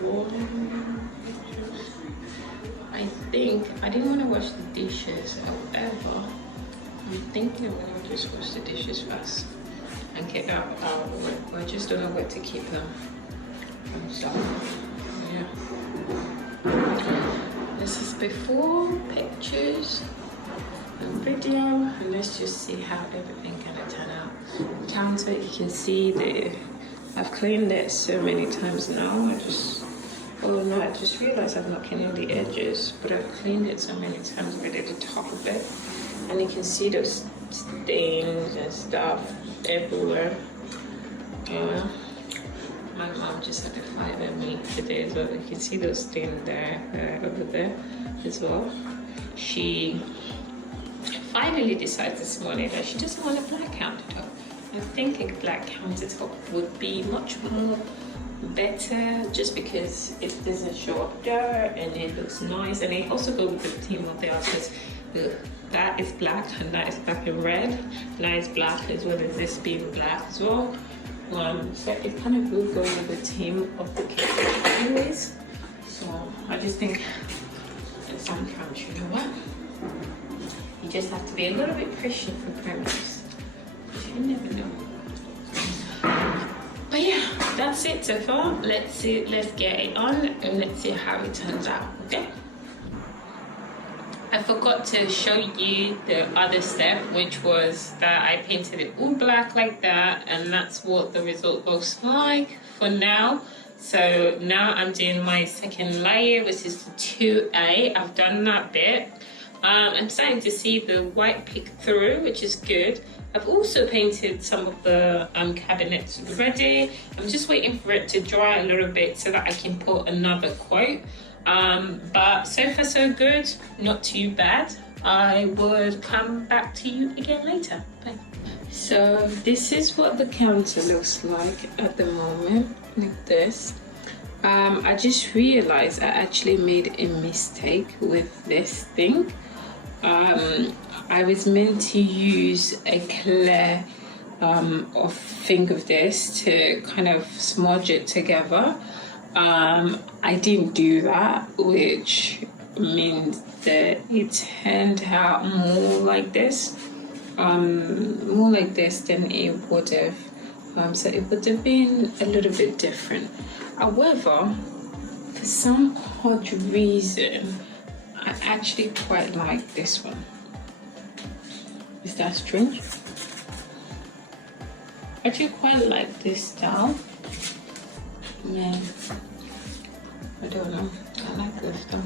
4 pictures. I think I didn't want to wash the dishes, however, I'm thinking I'm going to just wash the dishes first and get that out of the way. But I just don't know where to keep them. So, yeah. This is before pictures and video, and let's just see how everything gonna turn out. The counter, you can see I've cleaned it so many times now. I just realized I've not cleaned the edges, but I've cleaned it so many times already, the top of it, and you can see those stains and stuff everywhere. Yeah. My mom just had to fight at me today as well. You can see those stains there, over there as well. She finally decided this morning that she doesn't want a black countertop. I think a black countertop would be much more better, just because it doesn't show up dirt and it looks nice, and it also goes with the theme of the house, because that is black and that is black and red. That is black as well as this being black as well. So it kind of will go with the theme of the kitchen anyways. So I just think that sometimes, you know what? You just have to be a little bit patient for premieres. You never know. But yeah, that's it so far. Let's get it on and let's see how it turns out, okay? I forgot to show you the other step, which was that I painted it all black like that, and that's what the result looks like for now. So now I'm doing my second layer, which is the 2A. I've done that bit. I'm starting to see the white peek through, which is good. I've also painted some of the cabinets already. I'm just waiting for it to dry a little bit so that I can put another quote. But so far so good, not too bad. I would come back to you again later. Bye. So this is what the counter looks like at the moment, like this. I just realized I actually made a mistake with this thing. I was meant to use a clear thing of this to kind of smudge it together. I didn't do that, which means that it turned out more like this than it would have. So it would have been a little bit different. However, for some odd reason, I actually quite like this one. Is that strange? I actually quite like this style. Yeah, I don't know. I like this style.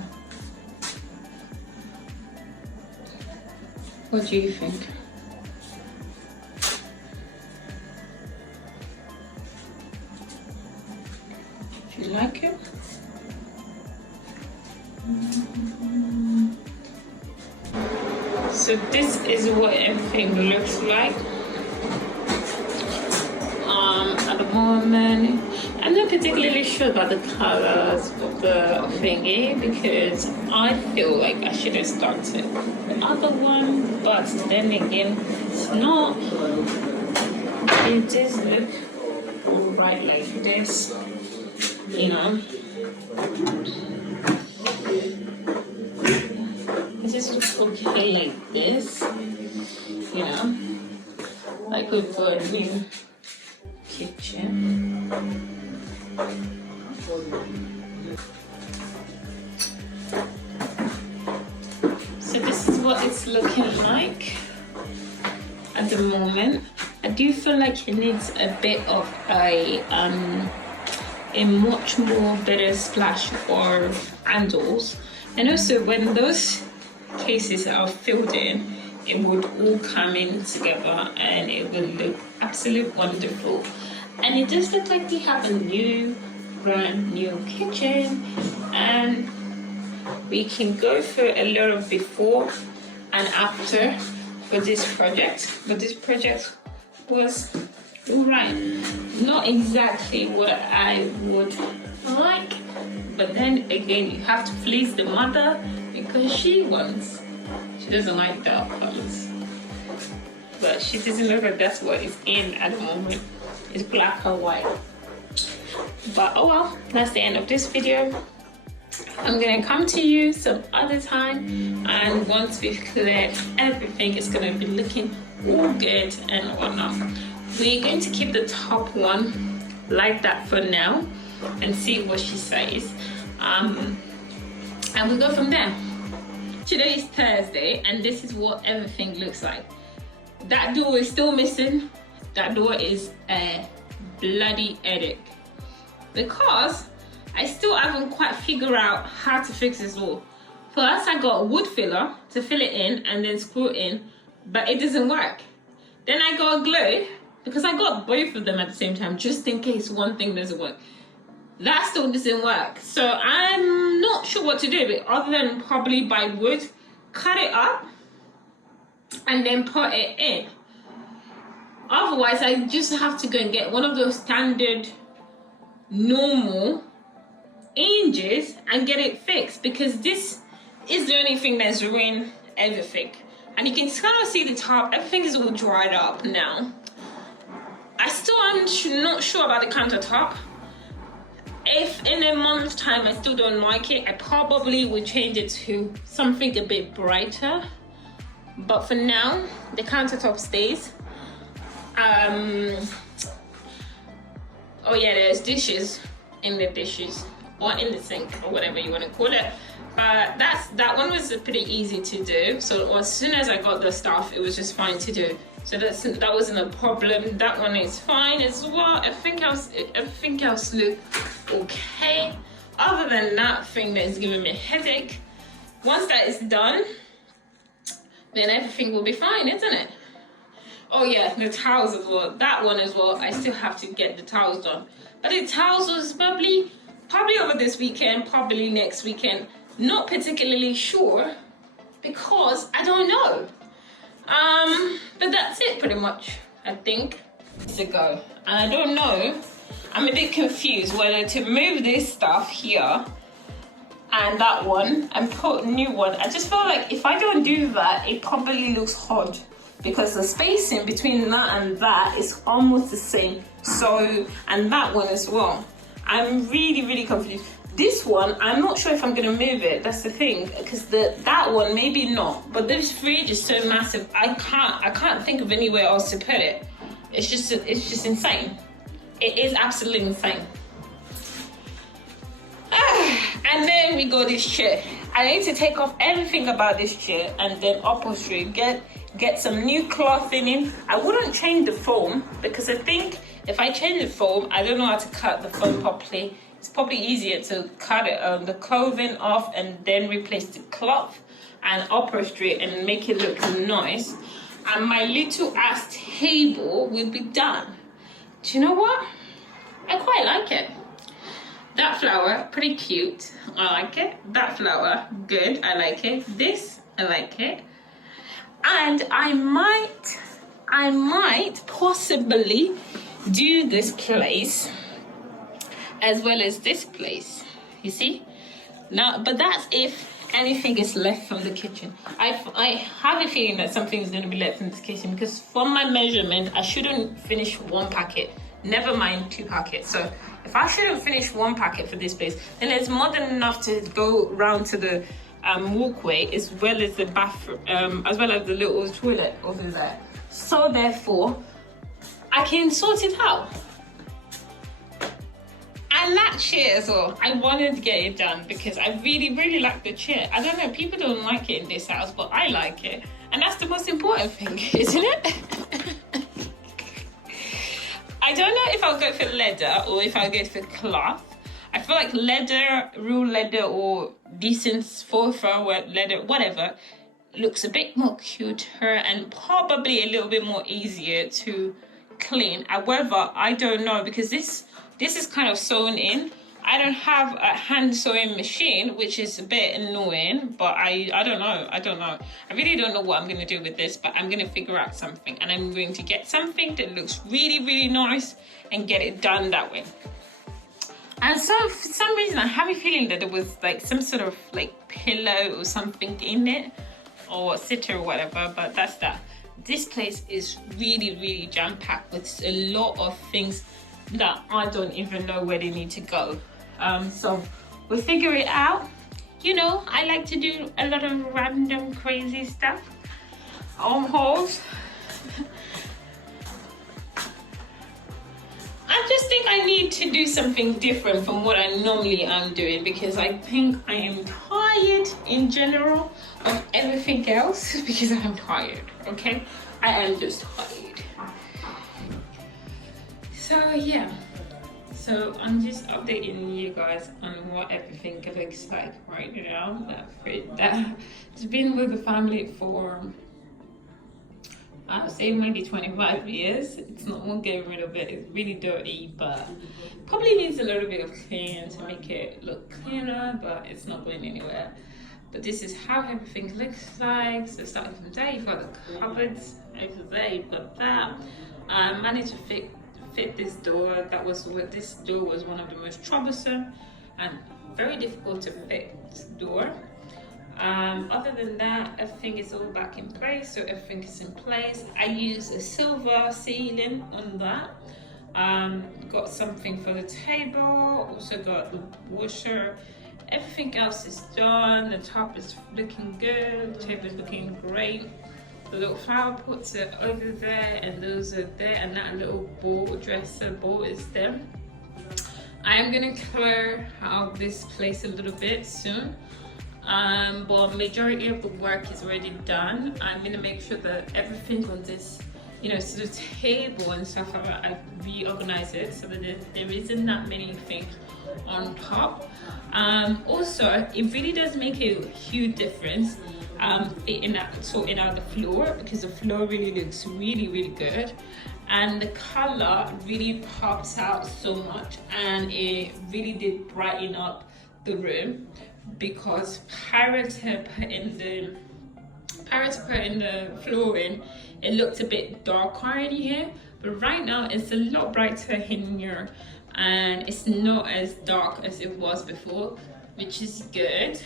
What do you think? Do you like it? So this is what everything looks like at the moment. I'm not particularly sure about the colors of the thingy because I feel like I should have started the other one, but then again, it's not. It does look alright like this, you know. It just looks okay like this, you know. I could put in kitchen. So this is what it's looking like at the moment. I do feel like it needs a bit of a much more better splash or handles, and also when those cases are filled in, it would all come in together and it would look absolutely wonderful. And it does look like we have a brand new kitchen, and we can go for a lot of before and after for this project. But this project was alright, not exactly what I would like, but then again you have to please the mother because she doesn't like dark colors, but she doesn't know that that's what is in at the moment. It's black or white. But oh well, that's the end of this video. I'm gonna come to you some other time, and once we've cleared everything, it's gonna be looking all good and whatnot. We're going to keep the top one like that for now and see what she says, and we'll go from there. Today is Thursday, and this is what everything looks like. That door is still missing. That door is a bloody headache because I still haven't quite figured out how to fix this door. First, I got wood filler to fill it in and then screw it in, but it doesn't work. Then I got glue because I got both of them at the same time, just in case one thing doesn't work. That still doesn't work. So I'm not sure what to do, but other than probably buy wood, cut it up, and then put it in. Otherwise, I just have to go and get one of those standard, normal hinges and get it fixed, because this is the only thing that's ruined everything. And you can kind of see the top, everything is all dried up now. I still am not sure about the countertop. If in a month's time I still don't like it, I probably would change it to something a bit brighter. But for now, the countertop stays. Oh yeah, there's dishes in the dishes, or in the sink, or whatever you want to call it. But that one was pretty easy to do. So as soon as I got the stuff, it was just fine to do. So that wasn't a problem. That one is fine as well. Everything else looked okay. Other than that thing that is giving me a headache. Once that is done, then everything will be fine, isn't it? Oh yeah, the towels as well. That one as well. I still have to get the towels done. But the towels was probably over this weekend, probably next weekend. Not particularly sure because I don't know. But that's it pretty much, I think. To go. And I don't know. I'm a bit confused whether to move this stuff here and that one and put a new one. I just feel like if I don't do that, it probably looks odd, because the spacing between that and that is almost the same. So, and that one as well. I'm really confused. This one, I'm not sure if I'm gonna move it. That's the thing, because that one maybe not. But this fridge is so massive, I can't think of anywhere else to put it. It's just insane. It is absolutely insane. And then we got this chair. I need to take off everything about this chair and then upholstery. Get some new cloth in it. I wouldn't change the foam, because I think if I change the foam, I don't know how to cut the foam properly. It's probably easier to cut it, the clothing off and then replace the cloth and upholstery and make it look nice. And my little ass table will be done. Do you know what? I quite like it. That flower, pretty cute. I like it. That flower, good. I like it. This, I like it. And I might possibly do this place as well as this place, you see? Now, but that's if anything is left from the kitchen. I have a feeling that something is going to be left from this kitchen, because from my measurement, I shouldn't finish one packet, never mind 2 packets. So if I shouldn't finish 1 packet for this place, then it's more than enough to go round to the walkway, as well as the bathroom, as well as the little toilet over there. So therefore, I can sort it out. And that chair as well, I wanted to get it done because I really like the chair. I don't know, people don't like it in this house, but I like it. And that's the most important thing, isn't it? I don't know if I'll go for leather or if I'll go for cloth. I feel like leather, real leather, or decent faux fur leather, whatever, looks a bit more cuter and probably a little bit more easier to clean. However, I don't know, because this is kind of sewn in. I don't have a hand sewing machine, which is a bit annoying, but I don't know. I really don't know what I'm going to do with this, but I'm going to figure out something, and I'm going to get something that looks really nice and get it done that way. And so for some reason, I have a feeling that there was like some sort of like pillow or something in it, or sitter or whatever, but that's that. This place is really jam-packed with a lot of things that I don't even know where they need to go. So we'll figure it out. You know, I like to do a lot of random crazy stuff on hauls. I just think I need to do something different from what I normally am doing, because I think I am tired in general of everything else because I'm tired, okay? I am just tired. So yeah, so I'm just updating you guys on what everything looks like right now. That's been with the family for, I'd say maybe 25 years. It's not one getting rid of it. It's really dirty, but probably needs a little bit of clean to make it look cleaner, but it's not going anywhere. But this is how everything looks like. So starting from there, you've got the cupboards. Over there, you've got that. I managed to fit this door. This door was one of the most troublesome and very difficult to fit door. Other than that, everything is all back in place, so everything is in place. I use a silver ceiling on that. Got something for the table, also got the washer. Everything else is done. The top is looking good, the table is looking great. The little flower pots are over there, and those are there, and that little dresser bowl is there. I am gonna clear out this place a little bit soon. But majority of the work is already done. I'm gonna make sure that everything on this, you know, so the table and stuff, I reorganize it so that there isn't that many things on top. Also, it really does make a huge difference sorting out the floor, because the floor really looks really good, and the color really pops out so much, and it really did brighten up the room. Because prior to putting the flooring, it looked a bit darker in here, but right now it's a lot brighter in here, and it's not as dark as it was before, which is good.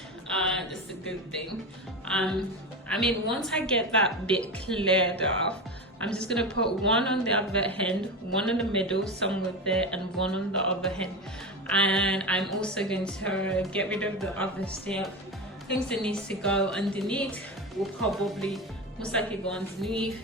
It's a good thing. I mean, once I get that bit cleared off, I'm just gonna put one on the other end, one in the middle somewhere there, and one on the other end. And I'm also going to get rid of the other stuff. Things that needs to go underneath will probably most likely go underneath.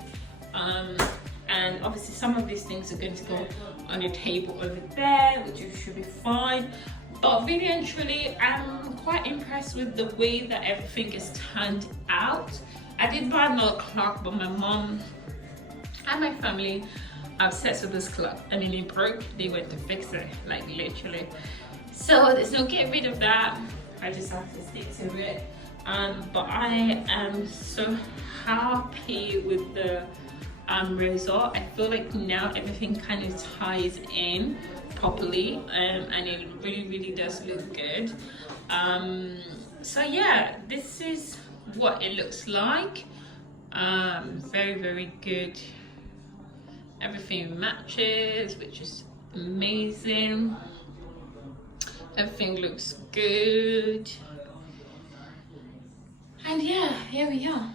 And obviously some of these things are going to go on your table over there, which should be fine. But really and truly, I'm quite impressed with the way that everything is turned out. I did buy another clock, but my mom and my family obsessed with this clock. I mean, it broke, they went to fix it, like literally. So there's no get rid of that. I just have to stick to it. But I am so happy with the result. I feel like now everything kind of ties in properly, and it really does look good. So yeah, this is what it looks like. Very good. Everything matches, which is amazing. Everything looks good. And yeah, here we are.